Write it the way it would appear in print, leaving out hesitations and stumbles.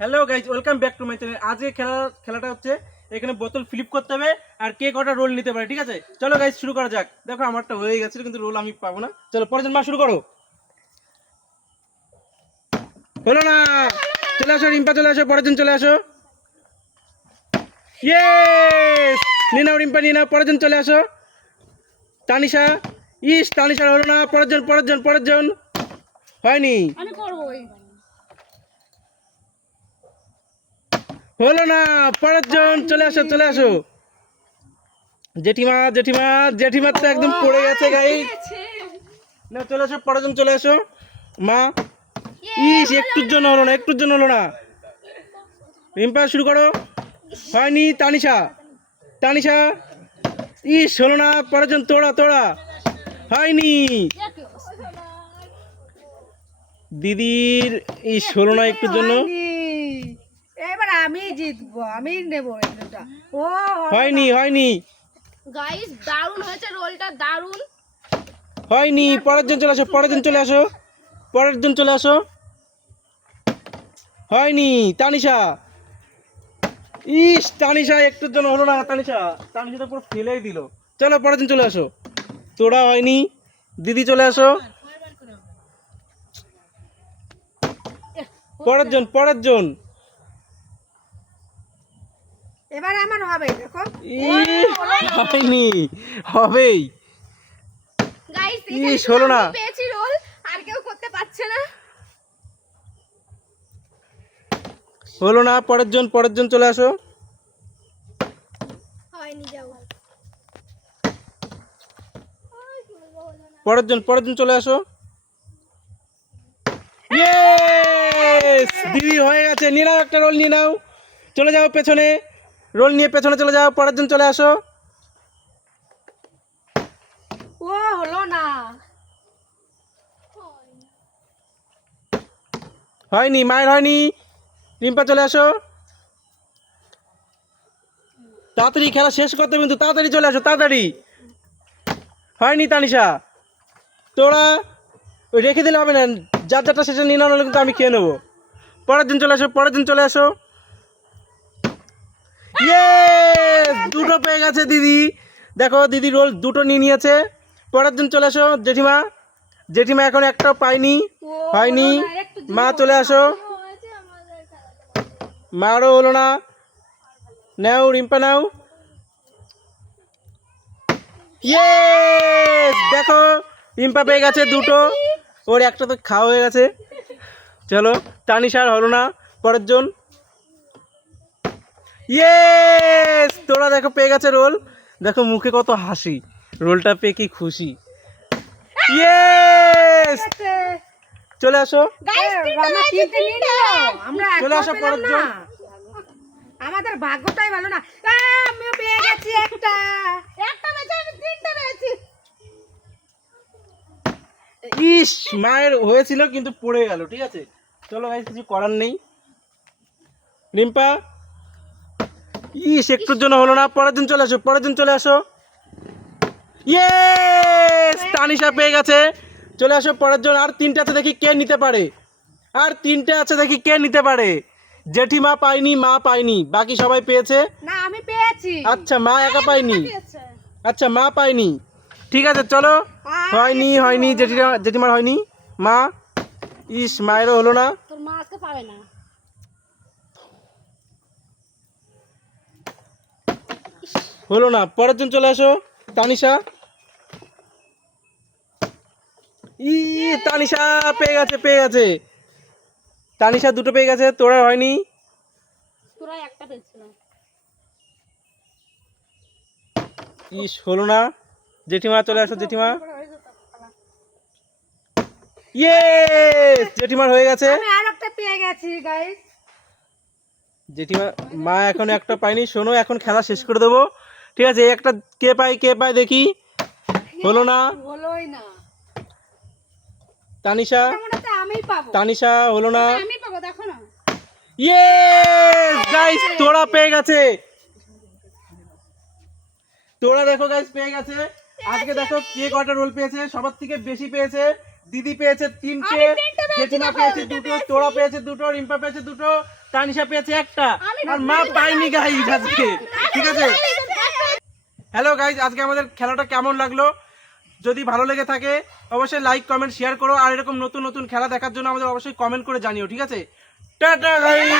Hello guys, welcome back to my channel. আজকে খেলাটা হচ্ছে এখানে বোতল ফ্লিপ করতে হবে আর কে কটা রোল নিতে পারে, ঠিক আছে? চলো গাইজ শুরু করা যাক। দেখো আমারটা হয়ে গেছে কিন্তু রোল আমি পাবো না। চলো পরের মা শুরু করো। হলো না, চলে আসো রিম্পা, চলে আসো, পরের জন চলে আসো। ইয়েস, নিয়ে নাও রিম্পা, নিয়ে নাও, পরের জন চলে আসো। তানিশা, তানিশার হলো না, পরের জন হয়নি, আমি করবই। হলো না, পরের জন চলে আসো। জেঠিমা তো একদম পড়ে গেছে গাইস। না চলে আসো, পরের জন চলে আসো। মা, একটুর জন্য হলো না। রিম্পা শুরু করো। হয়নি, তানিশা হলো না, পরের জন তোড়া হয়নি। দিদির হলো না একটুর জন্য। এবার আমি জিতবো, আমি নেব এটা। ও হয়নি গাইস, দারুণ হয়েছে রোলটা, দারুণ। হয়নি। পরের জন চলে আসো। হয়নি, তানিশা একটুর জন্য হলো না। তানিশা তো পুরো ফেলেই দিল। চলো পরের জন চলে আসো। তোরা হয়নি, দিদি চলে আসো। পরের জন এবার আমার হবে, দেখো। হয়নি, হবেই। গাইস, হলো না, পেয়েছি রোল, আর কেউ করতে পারছে না। হলো না। পরের জন চলে আসো। হয়নি, যাও। পরের জন চলে আসো। ইয়েস, দিদি হয়ে গেছে। নিয়ে নাও একটা রোল, নিয়ে নাও, চলে যাও পেছনে। রোল নিয়ে পেছনে চলে যাও, পরের জন চলে আসো। ও হলো না, হয়নি, মায়ের হয়নি। রিম্পা চলে আসো, তাড়াতাড়ি খেলা শেষ করতে, কিন্তু তাড়াতাড়ি চলে আসো, তাড়াতাড়ি। হয়নি, তানিশা তোরা রেখে দিলে হবে না, যারটা শেষে নিয়ে নাও, কিন্তু আমি খেয়ে নেবো। পরের জন চলে আসো। ইয়েস, দুটো পেয়ে গেছে দিদি। দেখো দিদি রোল দুটো নিয়ে নিয়েছে। পরের জন চলে আসো। জেঠিমা এখন একটাও পাইনি, হয়নি। মা চলে আসো। মারও হলো না। নাও রিম্পা, নাও। ইয়েস, দেখো রিম্পা পেয়ে গেছে দুটো, ওর একটা তো খাওয়া হয়ে গেছে। চলো, তানিশার হলো না। পরের জন। ইয়েস, তোরা দেখো পেয়ে গেছে রোল। দেখো মুখে কত হাসি, রোলটা পেয়ে কি খুশি। ইয়েস, চলে আসো। চলে আসো পরের জন। আমাদের ভাগ্যটাই ভালো না। আমিও পেয়ে গেছি একটা বেঁচে, আমি তিনটা পেয়েছি। মায়ের হয়েছিল কিন্তু পড়ে গেল, ঠিক আছে। চলো গাইস, কিছু করার নেই। রিম্পা, একটুর জন্য হলো না। পরের জন চলে আসো। ইয়েস, তানিশা পেয়ে গেছে। চলে আসো পরের জন। আর তিনটে আছে, দেখি কে নিতে পারে। জেঠিমা পাইনি, মা পাইনি, বাকি সবাই পেয়েছে। না, আমি পেয়েছি। আচ্ছা, মা একা পাইনি। মা পাইনি, ঠিক আছে। চলো, হয়নি, জেঠিমার হয়নি। মা, মায়েরও হলো না। তোর মা আজকে পাবে না। হলো না। পরের জন চলে আসো। তানিশা, তানিশা পেয়ে গেছে। তানিশা দুটো পেয়ে গেছে, তোরা হয়নি। তোরা একটা পেয়েছিলাম। হলো না। জেঠিমা চলে আসো, জেঠিমা। ইয়েস, জেঠিমার হয়ে গেছে। আমি আরেকটা পেয়ে গেছি গাইস। জেঠিমা, মা এখন একটা পাইনি। শোনো, এখন খেলা শেষ করে দেবো, ঠিক আছে। এই একটা কে পায় দেখি। হলো না। হলোই না। তানিশা আমিই পাবো। তানিশা হলো না। আমি পাবো, দেখো না। ইয়েস গাইস, তোরা পেয়ে গেছে। তোরা দেখো গাইস, পেয়ে গেছে। আজকে দেখো কে কটা রোল পেয়েছে। সবার থেকে বেশি পেয়েছে দিদি, পেয়েছে 3টে। জেঠিমা পেয়েছে 2টো, তোরা পেয়েছে 2টো, রিম্পা পেয়েছে 2টো, তানিশা পেয়েছে একটা আর মা পাইনি গাইস আজকে। ঠিক আছে হ্যালো গাইস, আজকে আমাদের খেলাটা কেমন লাগলো? যদি ভালো লেগে থাকে অবশ্যই লাইক কমেন্ট শেয়ার করো, আর এরকম নতুন নতুন খেলা দেখার জন্য আমাদের অবশ্যই কমেন্ট করে জানিও। ঠিক আছে, টাটা গাইস।